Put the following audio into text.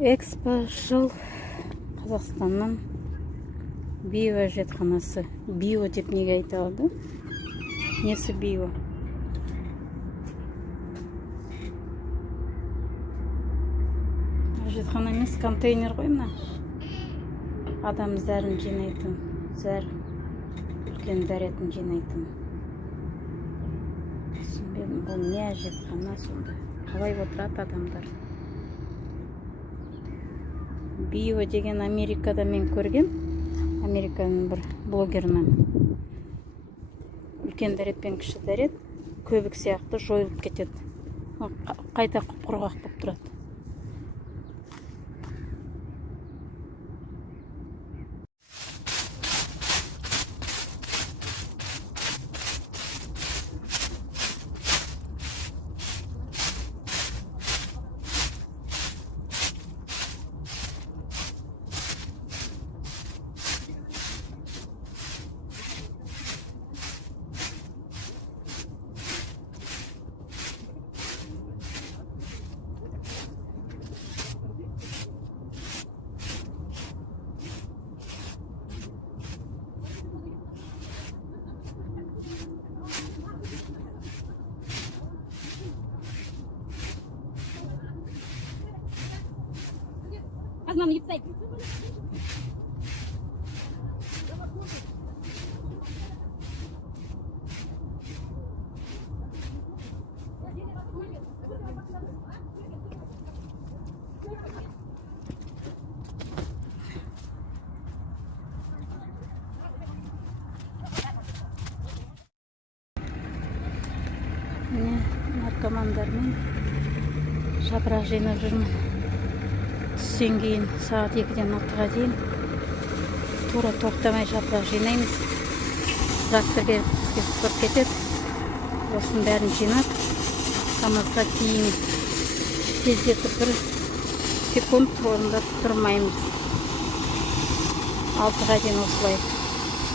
Экспо жыл Қазақстанның био әжетханасы. Био деп неге айтылады? Несі био? Әжетхана емес, контейнер ғой мына. Адам зәрін жинайтын, зәр үлкен дәретін жинайтын. Түсінбедім, бұл не әжетхана сонда? Қалай отырады адамдар? Био деген Америкада мен көрген. Американың бір блогерінен. Үлкен дәрет пен кіші дәрет көбік сияқты жойылып кетеді. Қайта құрғақ болып тұрады. Мамам не писай. Міне наркомандармен жапырақ жинап жүрмін. Түстен кейін сағат 2-ден 6-ға дейін тура тоқтамай жапырақ жинаймыз. Трактор беріп бізге сыпырып кетеді. Осының бәрін жинап, КамАЗға тиейміз. Тездетіп бір секунд орында тұрмаймыз. 6-ға дейін осылай.